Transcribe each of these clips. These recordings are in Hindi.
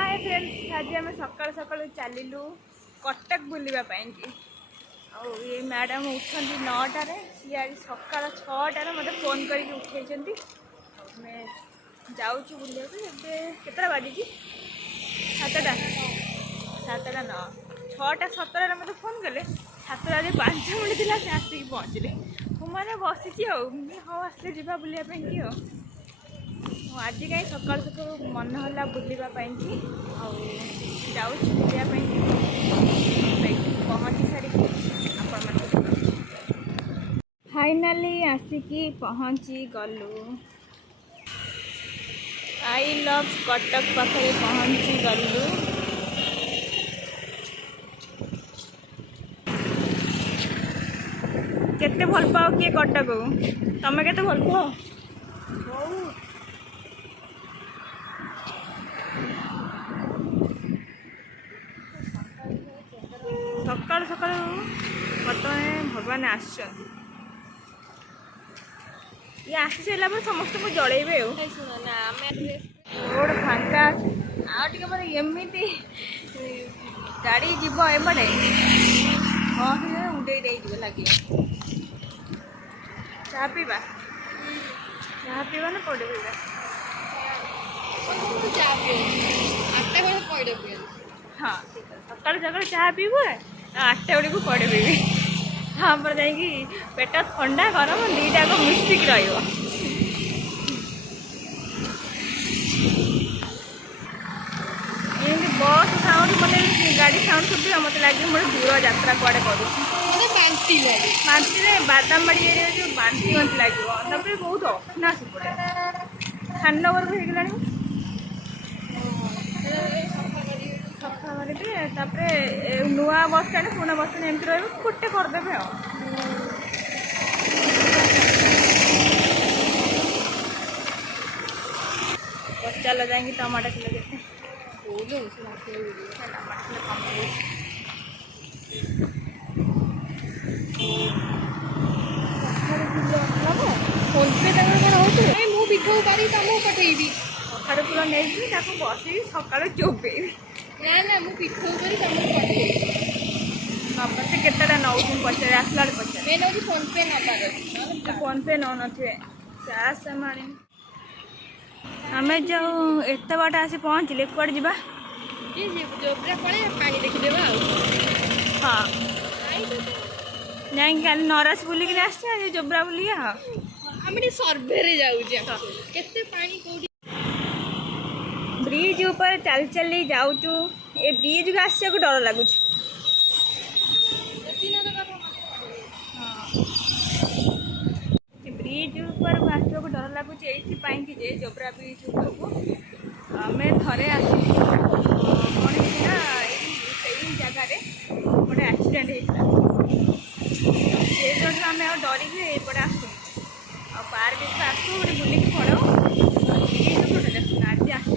हाय फ्रेंड्स, आज आम सकाल सकाल चलू कटक बुलवाई ये मैडम उठती 9टार सी आज सका 6टार मत फोन करके उठे मैं जाऊँ बुलिया केतटा बाजी 7टा 9 6टा 17 मत फोन कले 7टा 5 मिनट थी से आसिक पहुँचले मुझे बसी हाँ आसले जा बुलापाई आज कहीं सकाल सकाल मन है बुलवाई जाऊँ बुलापाई पहुँची सारी आपण फाइनाली आसिकी पहुँची गलु आई लव कटक पाखे पहुँची गलु केते भल पाओ किए कटक को तमें केते भल पाओ सकाल सकाल बर्तमान भगवान आसन ये आसी सारा पर समस्त को जड़ेबे रोड फांका आगे मतलब एमती गाड़ी जीव एपटे हाँ उड़े लगे चाह पीवा ना पौड़े पीवा हाँ सकाल सकाल चाह पीबू 8टा बेलू पौड़े पीबी हाँ पर जाकि पेट ठंडा गरम दीटा को मिसिक रहा बस साउंड मत गाड़ी साउंड शुभा मत लगे मोटे दूर यात्रा कड़े बांती लगे बादाम बाड़ी एरिया जो बांती गंती लगे बहुत अफना सेपटे खाननगर को होगा सफा करते नुआ बस स्टाण पुणा बस स्टाण एमती रही गोटे करदे चलो जाएंगे टमाटर किलो देते फोन पे कौन हो भिखऊ पारी तुमको पठेबी कखार फूल नहीं बस सका चोबेबी ना ना मुझे भिखऊ करी तुमको पठेबी बाबा से केतटा नौ पचारे आसला पचार मेन हूँ फोन पे नबार फोन पे नौ थे आस आम जो एत बाट आसी पहुँचले कौड़ जा देखीदेवा हाँ नहीं कल नरास बुलिक आसे जोब्रा बुलिया हाँ आम सर्वे जाते ब्रिज ऊपर चल चली जाऊँ ए ब्रिज को आसा डर लगुच ब्रिज ऊपर आसवा डर लगुच ये जोब्रा ब्रिज ऊपर को आम थे आस कौन से जगार गोटे एक्सीडेंट होता आम डरिक एपटे आसू आ पार्क आसू गोटे बुलिक पड़ो देखो आज आस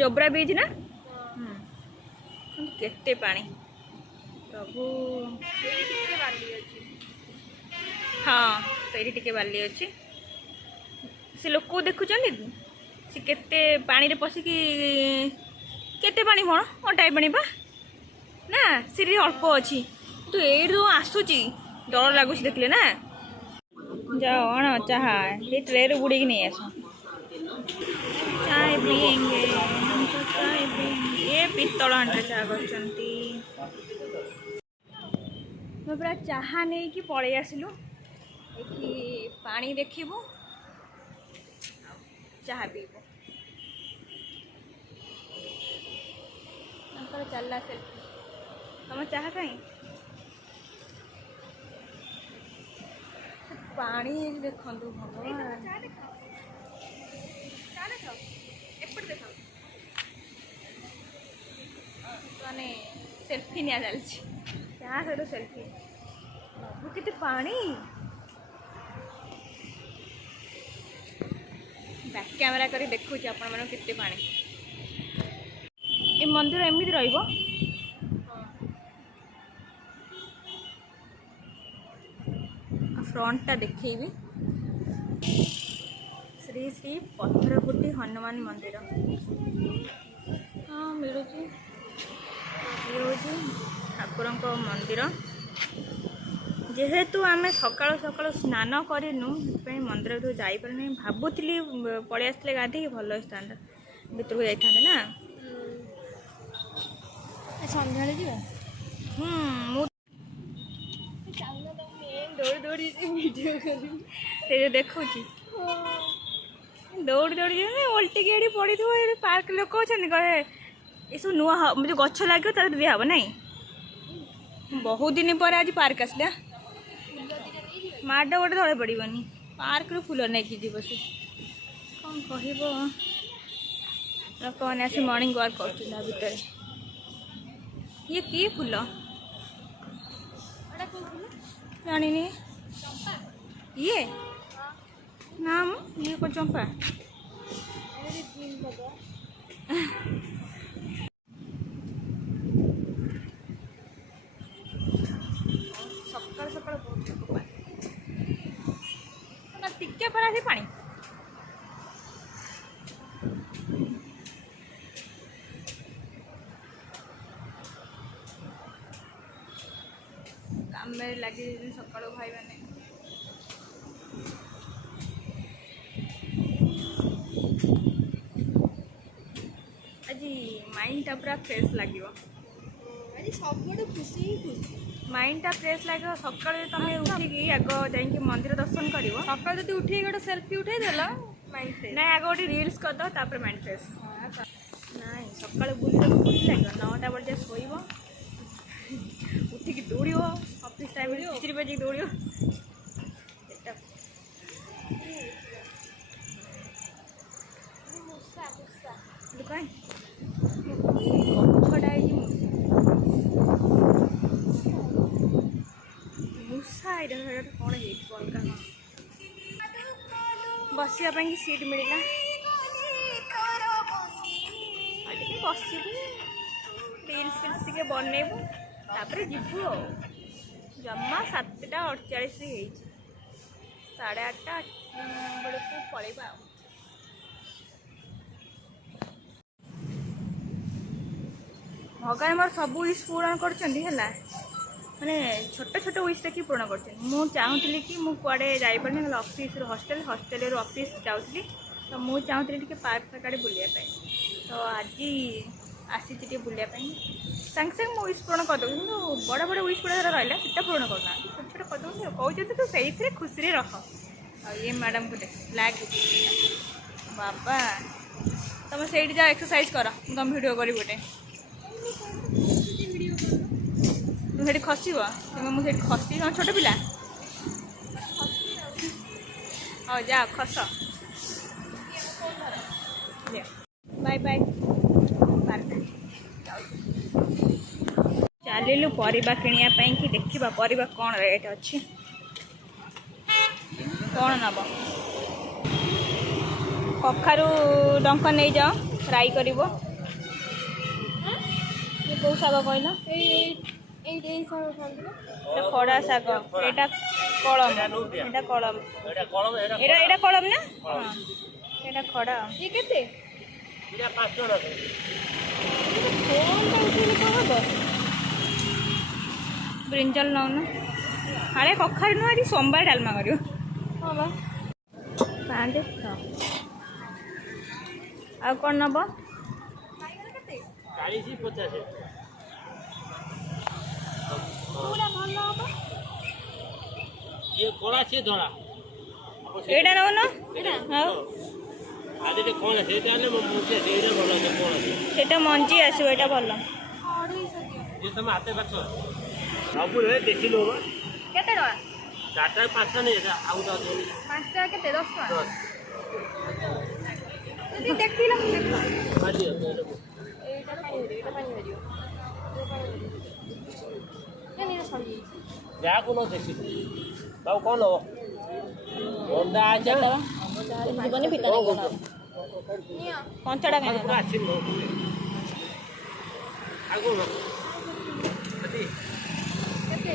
जोब्रा बीच ना केते पानी प्रभु हाँ सही टिके बाली अच्छी से लोक को देखुं सी केते पानी रे पशिकी केते पानी कौन अटाई पानी पा ना सीरी अल्प अच्छी तो ये आसूची डर लगुच देखले ना जाओ अण चाह ये ट्रे रे बुड़ी नहीं आस चाय पिएंगे हम तो चाय पिएंगे ये पित्तल हांडे चाह कर पूरा चाह नहीं कि पलि आसलु ये पानी देखबू चाह पीबू चलला सेल्फी तुम चाह कहीं पानी देखु भगवान माने सेल्फी निया चलती क्या सहित सेल्फी बाबू केते पानी बैक कैमेरा करी देखुची आपण मन केते पानी ए मंदिर एमती रहिबो फ्रंट टा देखी श्री श्री पत्थरकुटी हनुमान मंदिर हाँ मिलूँ ये हूँ ठाकुर मंदिर जेहेतु आम सकाल सकाल स्नान करूँ मंदिर तो जापर नहीं भावुली पलि आसते गाधे भल था भर को जाते ना सन्ध्या दौड़ दौड़ी वीडियो से देखा दौड़ दौड़ी ओल्टी गेड़ी पड़ी थो पार्क लोक अच्छा कहे ये सब नुआ जो गच लगे तो दिया हे ना बहुत दिन पर आज पार्क आसला माड गोटे तले पड़ोनी पार्क रू फुल नहीं जी बस कौन कह लोक मैंने आसी मॉर्निंग वॉक कर भीतर ये कि फुल जानी ये ना ये को चंपा सकाल सकाल बहुत टिके पर आसे पानी काम में लगे सकाल भाई मैंने आज माइंड टा पूरा फ्रेश लगे सब खुशी खुशी माइंड टा फ्रेश लगे सकाल तुम उठिकी आग जाइए मंदिर दर्शन कर सकाल जब उठे गोटे सेल्फी उठेदेल माइंड फ्रेश ना आग गोटे रिल्स करदे माइंड फ्रेश ना सकाल बुले खुशी लगे 9टा बजे शोब उठिकी दौड़ ऑफिस टाइम 3 बजे दौड़ दुकान गछटा मूसा ये कौन अलग बसापी सीट मिलला बसबू रील्स फिल्स टे बनइबू तापर जीवु जमा 7:48 8:30 बेलू पलैबा भगवान मोर सब विश पूरण कर माने छोट छोट विश देखिए पूर्ण कर चाहूली कि मुझे जापरि ऑफिस हॉस्टल हॉस्टल ऑफिस जाऊँगी तो मुझे चाहूली पार्क फार्क बुलापी तो आज आसी बुलापी सांगे सांगे मो विश पूर्ण करदे कि बड़ बड़ विश गुड़ा रहा सीटा पूर्ण करना छोट छोट करदे कहते तो से खुशी रख ये मैडम को देख ब्लैक बाबा तुम से जा एक्सरसाइज कर तुम वीडियो कर गोटे तुम खसब मुझे खसी तुम छोट पिला हाँ जा खस बाय बाय चलू परिबा किणापी कि देखा परिबा कौन रेट अच्छी कौन नब कखारू डंक नहीं जाओ फ्राई कर कौ शाग कहल खड़ा शाग एटा कलम एटा कलम एटा कलम ना हाँ एटा खड़ा ये केते इरा 5 जण আছে ब्रिंजल नौ ना हाले कखारू नुह आज सोमवार डालमा कर हाँ बा पाँच आ कौन नब 40-50 ये कोला से धरा एटा नौ ना हाँ आदि कौन है सेटा ने मुझे सेटा भलो है कौन है सेटा मंजी आसो एटा भलो ये तुम हाथे बच्चो सब रे देखि लो केते टका 4-5 नहीं है आउ तो 5 टका केते 10 टका 10 यदि देखिला देखो आदि एटा पानी भरियो ये नहीं सही जा को न देखि बाउ कौन हो ओंदा आजा जीवन भितर कंचाटा पूरा अच्छी लो ଆଗୁ ଯଦି କେତେ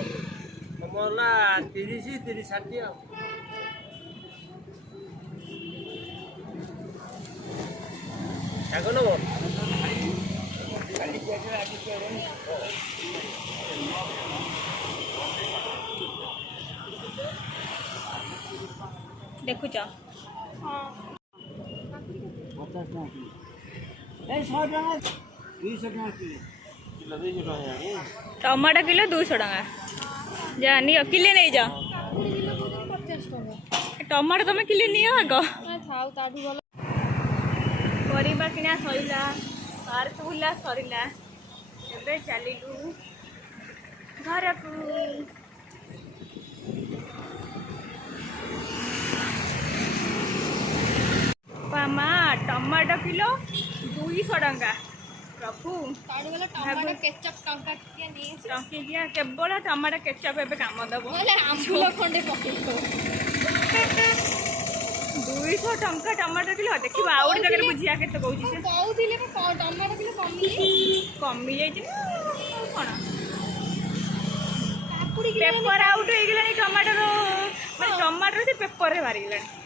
ତମର ହେଲା 30 30 60 ଆଉ ଶାଗ ନବ ଦେଖୁଛ ହଁ 50 ଟଙ୍କା କିଲୋ 100 ଟଙ୍କା 200 ଟଙ୍କା କିଲୋ 200 ଟଙ୍କା ଟମାଟୋ କିଲୋ 200 ଟଙ୍କା ଯା ନିଅ କିଲେ ନେଇଯାଅ କାକୁଡ଼ି କିଲୋ କହୁଛନ୍ତି 50 ଟଙ୍କା ଟମାଟୋ ତମେ କିଲେ ନିଅ ଆଗ ଥାଉ ତାଠୁ ଭଲ ପରିବା କିଣା ସରିଲା ପାର୍କ ବୁଲା ସରିଲା ଏବେ ଚାଲିଲୁ ଘରକୁ ମା ଟମାଟୋ କିଲୋ 200 ଟଙ୍କା ପ୍ରଭୁ ତାଠୁ ଭଲ ଟମାଟୋ କେଚପ୍ ଟଙ୍କା ଟିକିଆ ନେଇ ଆସିବ ଟଙ୍କିକିଆ କେବଳ ଟମାଟୋ କେଚପ୍ ଏବେ କାମ ଦବ ନହେଲେ ଆମ୍ବୁଲ ଖଣ୍ଡେ ପକେଇବ 200 ଟଙ୍କା ଟମାଟୋ କିଲୋ ଦେଖିବ ଆଉ ଗୋଟେ ଜାଗାରେ ବୁଝିବା କେତେ କହୁଛି ସେ କହୁଥିଲେ ଟମାଟୋ କିଲୋ କମିଯାଇଛି କମି ଯାଇଛି ନା ଆଉ କ'ଣ କାକୁଡ଼ି କିଲୋ ପେପର ଆଉଟ୍ ହେଇଗଲାଣି ଟମାଟୋର ମାନେ ଟମାଟୋର ସେ ପେପରରେ ବାହାରିଗଲାଣି